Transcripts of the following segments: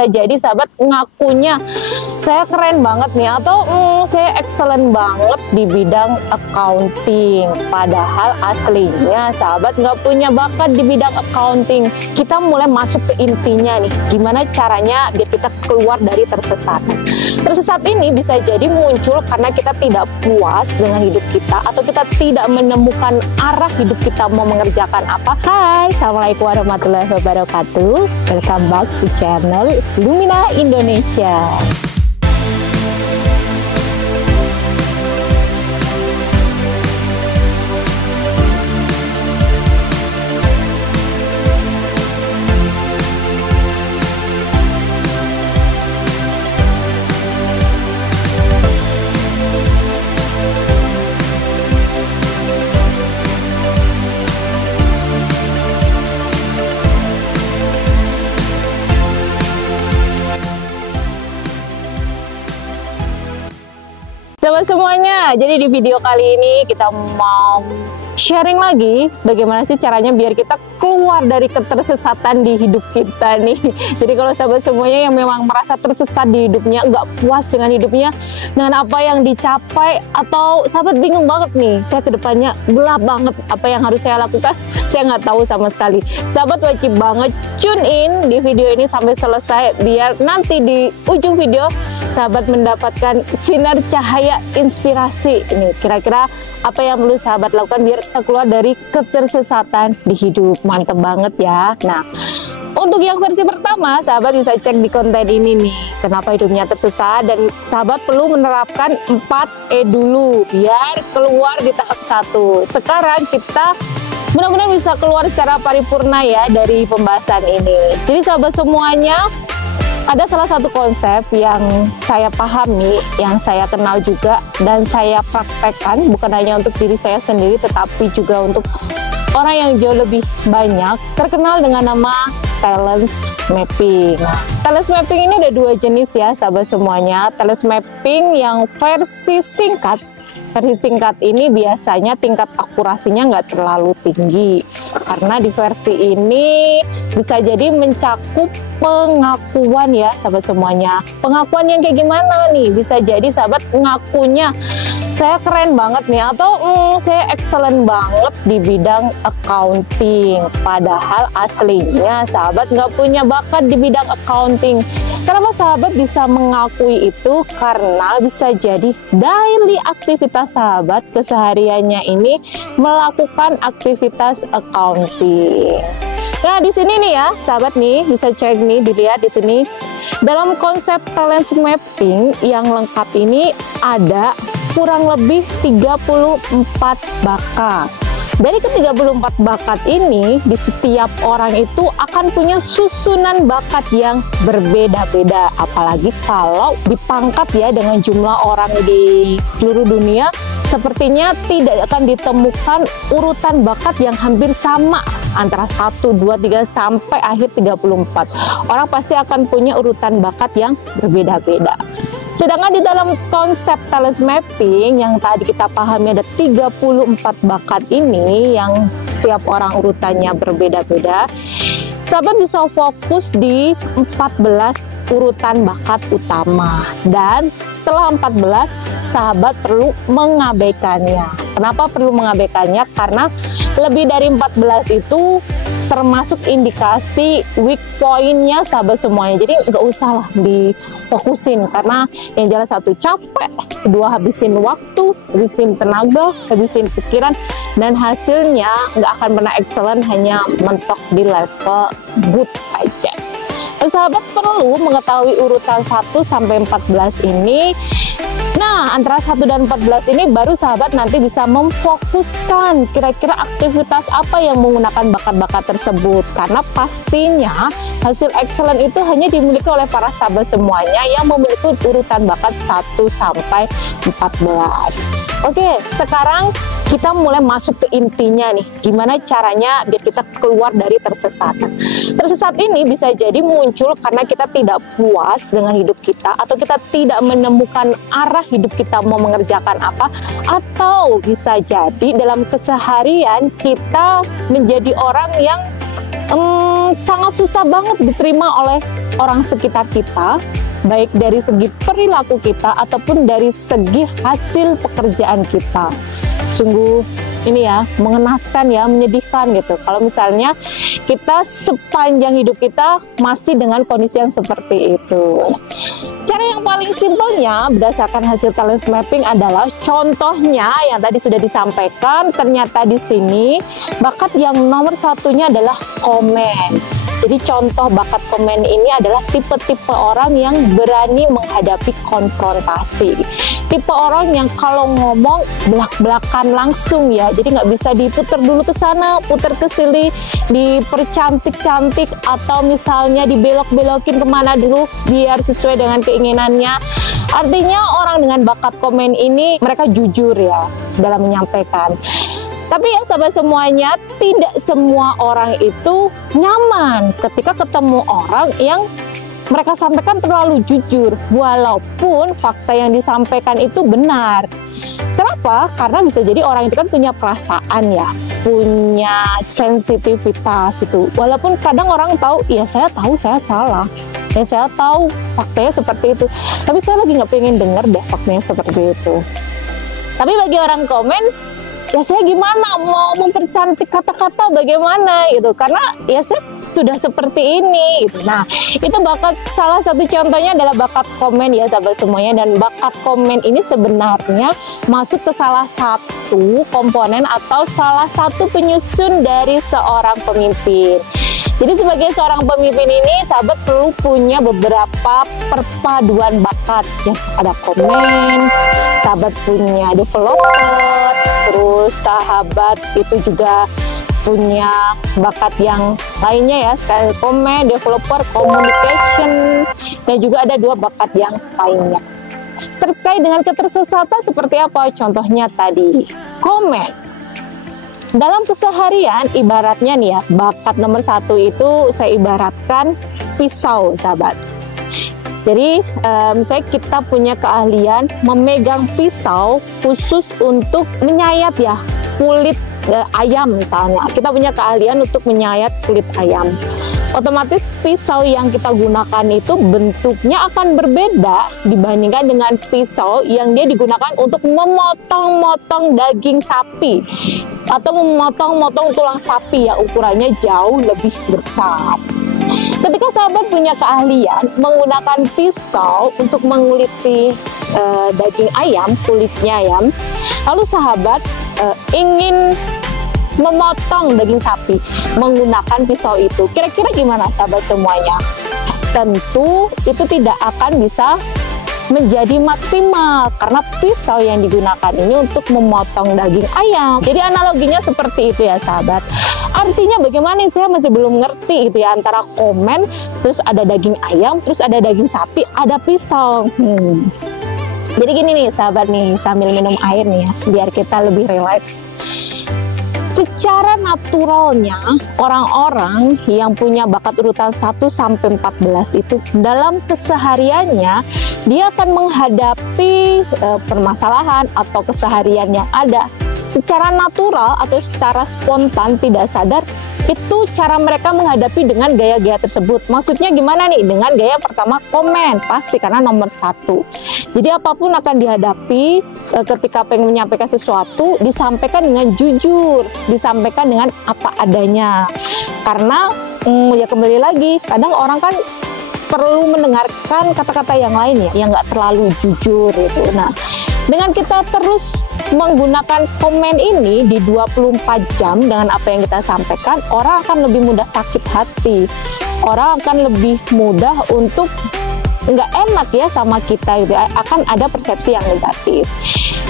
bisa jadi sahabat ngakunya saya keren banget nih, atau saya excellent banget di bidang accounting, padahal aslinya sahabat nggak punya bakat di bidang accounting. Kita mulai masuk ke intinya nih, gimana caranya biar kita keluar dari tersesat. Tersesat ini bisa jadi muncul karena kita tidak puas dengan hidup kita, atau kita tidak menemukan arah hidup kita mau mengerjakan apa. Hai, assalamualaikum warahmatullahi wabarakatuh. Welcome back to channel Lumina Indonesia. Sahabat semuanya, jadi di video kali ini kita mau sharing lagi bagaimana sih caranya biar kita keluar dari ketersesatan di hidup kita nih. Jadi kalau sahabat semuanya yang memang merasa tersesat di hidupnya, nggak puas dengan hidupnya, dengan apa yang dicapai, atau sahabat bingung banget nih, saya kedepannya gelap banget, apa yang harus saya lakukan, saya nggak tahu sama sekali. Sahabat wajib banget tune in di video ini sampai selesai, biar nanti di ujung video sahabat mendapatkan sinar cahaya inspirasi. Ini kira-kira apa yang perlu sahabat lakukan biar kita keluar dari ketersesatan di hidup. Mantep banget ya. Nah, untuk yang versi pertama, sahabat bisa cek di konten ini nih, kenapa hidupnya tersesat, dan sahabat perlu menerapkan 4E dulu biar keluar di tahap 1. Sekarang kita mudah-mudahan bisa keluar secara paripurna ya dari pembahasan ini. Jadi sahabat semuanya, ada salah satu konsep yang saya pahami, yang saya kenal juga, dan saya praktekkan bukan hanya untuk diri saya sendiri, tetapi juga untuk orang yang jauh lebih banyak, terkenal dengan nama talent mapping. Nah, talent mapping ini ada dua jenis ya sahabat semuanya. Talent mapping yang versi singkat. Versi singkat ini biasanya tingkat akurasinya nggak terlalu tinggi, karena di versi ini bisa jadi mencakup pengakuan ya sahabat semuanya. Pengakuan yang kayak gimana nih? Bisa jadi sahabat ngakunya saya keren banget nih, atau saya excellent banget di bidang accounting, padahal aslinya sahabat nggak punya bakat di bidang accounting. Kenapa sahabat bisa mengakui itu? Karena bisa jadi daily aktivitas sahabat kesehariannya ini melakukan aktivitas accounting. Nah, di sini nih ya, sahabat nih bisa cek nih, dilihat di sini. Dalam konsep talent mapping yang lengkap ini ada kurang lebih 34 bakat. Dari ke-34 bakat ini, di setiap orang itu akan punya susunan bakat yang berbeda-beda. Apalagi kalau dipangkat ya dengan jumlah orang di seluruh dunia, sepertinya tidak akan ditemukan urutan bakat yang hampir sama antara 1, 2, 3 sampai akhir 34. Orang pasti akan punya urutan bakat yang berbeda-beda. Sedangkan di dalam konsep talent mapping yang tadi kita pahami ada 34 bakat ini yang setiap orang urutannya berbeda-beda, sahabat bisa fokus di 14 urutan bakat utama, dan setelah 14 sahabat perlu mengabaikannya. Kenapa perlu mengabaikannya? Karena lebih dari 14 itu termasuk indikasi weak point-nya sahabat semuanya. Jadi nggak usah lah difokusin, karena yang jelas satu capek, kedua habisin waktu, habisin tenaga, habisin pikiran, dan hasilnya nggak akan pernah excellent, hanya mentok di level good aja. Dan sahabat perlu mengetahui urutan 1 sampai 14 ini. Nah, antara 1 dan 14 ini baru sahabat nanti bisa memfokuskan kira-kira aktivitas apa yang menggunakan bakat-bakat tersebut. Karena pastinya hasil excellent itu hanya dimiliki oleh para sahabat semuanya yang memiliki urutan bakat 1 sampai 14. Oke, sekarang kita mulai masuk ke intinya nih, gimana caranya biar kita keluar dari tersesatan. Tersesat ini bisa jadi muncul karena kita tidak puas dengan hidup kita, atau kita tidak menemukan arah hidup kita mau mengerjakan apa, atau bisa jadi dalam keseharian kita menjadi orang yang sangat susah banget diterima oleh orang sekitar kita, baik dari segi perilaku kita ataupun dari segi hasil pekerjaan kita. Sungguh ini ya, mengenaskan ya, menyedihkan gitu. Kalau misalnya kita sepanjang hidup kita masih dengan kondisi yang seperti itu. Cara yang paling simpelnya berdasarkan hasil talent mapping adalah contohnya yang tadi sudah disampaikan, ternyata di sini bakat yang nomor satunya adalah komen. Jadi contoh bakat komen ini adalah tipe-tipe orang yang berani menghadapi konfrontasi. Tipe orang yang kalau ngomong belak-belakan langsung ya, jadi nggak bisa diputer dulu ke sana, puter ke sini, dipercantik-cantik atau misalnya dibelok-belokin kemana dulu biar sesuai dengan keinginannya. Artinya orang dengan bakat komen ini mereka jujur ya dalam menyampaikan. Tapi ya sahabat semuanya, tidak semua orang itu nyaman ketika ketemu orang yang mereka sampaikan terlalu jujur, walaupun fakta yang disampaikan itu benar. Kenapa? Karena bisa jadi orang itu kan punya perasaan ya, punya sensitivitas itu. Walaupun kadang orang tahu, ya saya tahu saya salah, ya saya tahu faktanya seperti itu, tapi saya lagi nggak pengen dengar deh faktanya seperti itu. Tapi bagi orang komen, ya saya gimana mau mempercantik kata-kata bagaimana gitu, karena ya saya sudah seperti ini gitu. Nah itu bakat, salah satu contohnya adalah bakat komen ya sahabat semuanya. Dan bakat komen ini sebenarnya masuk ke salah satu komponen atau salah satu penyusun dari seorang pemimpin. Jadi sebagai seorang pemimpin ini sahabat perlu punya beberapa perpaduan bakat ya. Ada komen, sahabat punya developer, terus sahabat itu juga punya bakat yang lainnya ya, sekali komen, developer, communication, dan juga ada 2 bakat yang lainnya. Terkait dengan ketersesatan seperti apa? Contohnya tadi, komen. Dalam keseharian ibaratnya nih ya, bakat nomor 1 itu saya ibaratkan pisau sahabat. Jadi misalnya kita punya keahlian memegang pisau khusus untuk menyayat ya kulit ayam misalnya. Kita punya keahlian untuk menyayat kulit ayam. Otomatis pisau yang kita gunakan itu bentuknya akan berbeda dibandingkan dengan pisau yang dia digunakan untuk memotong-motong daging sapi atau memotong-motong tulang sapi yang ukurannya jauh lebih besar. Ketika sahabat punya keahlian menggunakan pisau untuk menguliti daging ayam, kulitnya ayam, lalu sahabat ingin memotong daging sapi menggunakan pisau itu, kira-kira gimana sahabat semuanya? Tentu itu tidak akan bisa menjadi maksimal karena pisau yang digunakan ini untuk memotong daging ayam. Jadi analoginya seperti itu ya sahabat. Artinya bagaimana, saya masih belum ngerti gitu ya, antara komen, terus ada daging ayam, terus ada daging sapi, ada pisau. Jadi gini nih sahabat nih, sambil minum air nih ya, biar kita lebih rileks. Secara naturalnya orang-orang yang punya bakat urutan 1 sampai 14 itu dalam kesehariannya dia akan menghadapi permasalahan atau keseharian yang ada secara natural atau secara spontan, tidak sadar. Itu cara mereka menghadapi dengan gaya-gaya tersebut. Maksudnya gimana nih? Dengan gaya pertama komen, pasti karena nomor 1. Jadi apapun akan dihadapi ketika pengen menyampaikan sesuatu, disampaikan dengan jujur, disampaikan dengan apa adanya. Karena ya kembali lagi, kadang orang kan perlu mendengarkan kata-kata yang lain ya, yang nggak terlalu jujur gitu. Nah, dengan kita terus menggunakan komen ini di 24 jam dengan apa yang kita sampaikan, orang akan lebih mudah sakit hati. Orang akan lebih mudah untuk nggak enak ya sama kita gitu, akan ada persepsi yang negatif.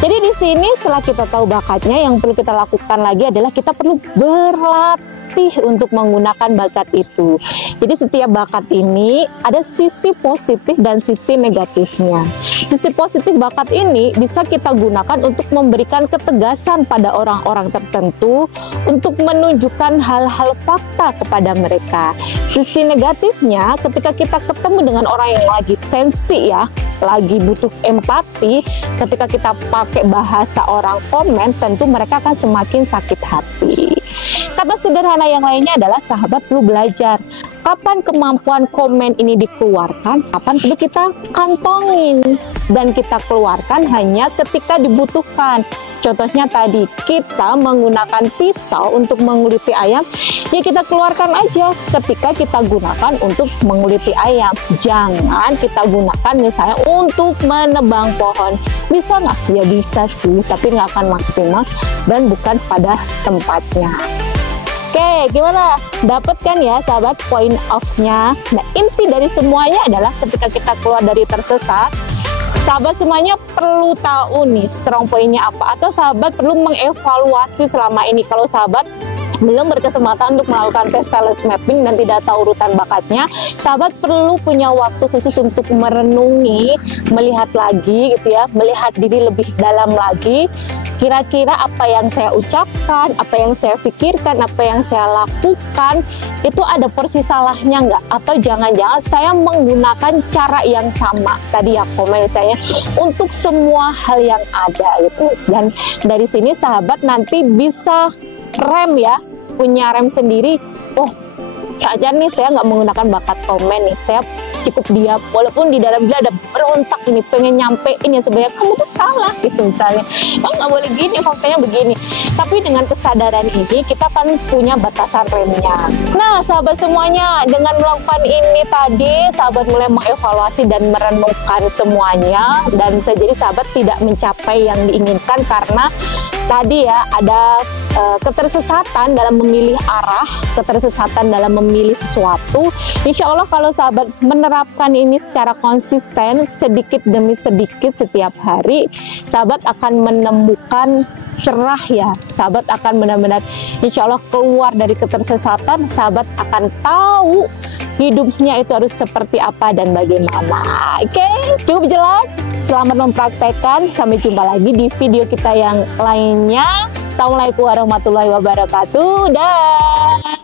Jadi di sini setelah kita tahu bakatnya, yang perlu kita lakukan lagi adalah kita perlu berlatih untuk menggunakan bakat itu. Jadi setiap bakat ini ada sisi positif dan sisi negatifnya. Sisi positif bakat ini bisa kita gunakan untuk memberikan ketegasan pada orang-orang tertentu, untuk menunjukkan hal-hal fakta kepada mereka. Sisi negatifnya ketika kita ketemu dengan orang yang lagi sensi ya, lagi butuh empati, ketika kita pakai bahasa orang komen, tentu mereka akan semakin sakit hati. Kata sederhana yang lainnya adalah sahabat perlu belajar kapan kemampuan komen ini dikeluarkan, kapan perlu kita kantongin, dan kita keluarkan hanya ketika dibutuhkan. Contohnya tadi, kita menggunakan pisau untuk menguliti ayam, ya kita keluarkan aja ketika kita gunakan untuk menguliti ayam. Jangan kita gunakan misalnya untuk menebang pohon. Bisa nggak? Ya bisa sih, tapi nggak akan maksimal dan bukan pada tempatnya. Oke, gimana? Dapat kan ya sahabat point off-nya? Nah, inti dari semuanya adalah ketika kita keluar dari tersesat, sahabat semuanya perlu tahu nih strong point-nya apa, atau sahabat perlu mengevaluasi selama ini. Kalau sahabat belum berkesempatan untuk melakukan tes talent mapping dan tidak tahu urutan bakatnya, sahabat perlu punya waktu khusus untuk merenungi, melihat lagi gitu ya, melihat diri lebih dalam lagi. Kira-kira apa yang saya ucapkan, apa yang saya pikirkan, apa yang saya lakukan, itu ada porsi salahnya nggak? Atau jangan-jangan saya menggunakan cara yang sama tadi ya, komen saya untuk semua hal yang ada gitu. Dan dari sini sahabat nanti bisa rem ya, punya rem sendiri. Oh, saja nih saya nggak menggunakan bakat komen nih, saya cukup diam, walaupun di dalam dia ada berontak ini, pengen nyampein ya sebenarnya kamu tuh salah gitu misalnya, kamu nggak boleh gini, faktanya begini. Tapi dengan kesadaran ini kita kan punya batasan remnya. Nah sahabat semuanya, dengan melakukan ini tadi, sahabat mulai mengevaluasi dan merenungkan semuanya, dan bisa jadi sahabat tidak mencapai yang diinginkan karena tadi ya ada ketersesatan dalam memilih arah, ketersesatan dalam memilih sesuatu. Insya Allah kalau sahabat menerapkan ini secara konsisten, sedikit demi sedikit setiap hari, sahabat akan menemukan cerah ya. Sahabat akan benar-benar insya Allah keluar dari ketersesatan, sahabat akan tahu hidupnya itu harus seperti apa dan bagaimana. Oke, cukup jelas? Selamat mempraktekkan, sampai jumpa lagi di video kita yang lainnya. Assalamualaikum warahmatullahi wabarakatuh. Dah.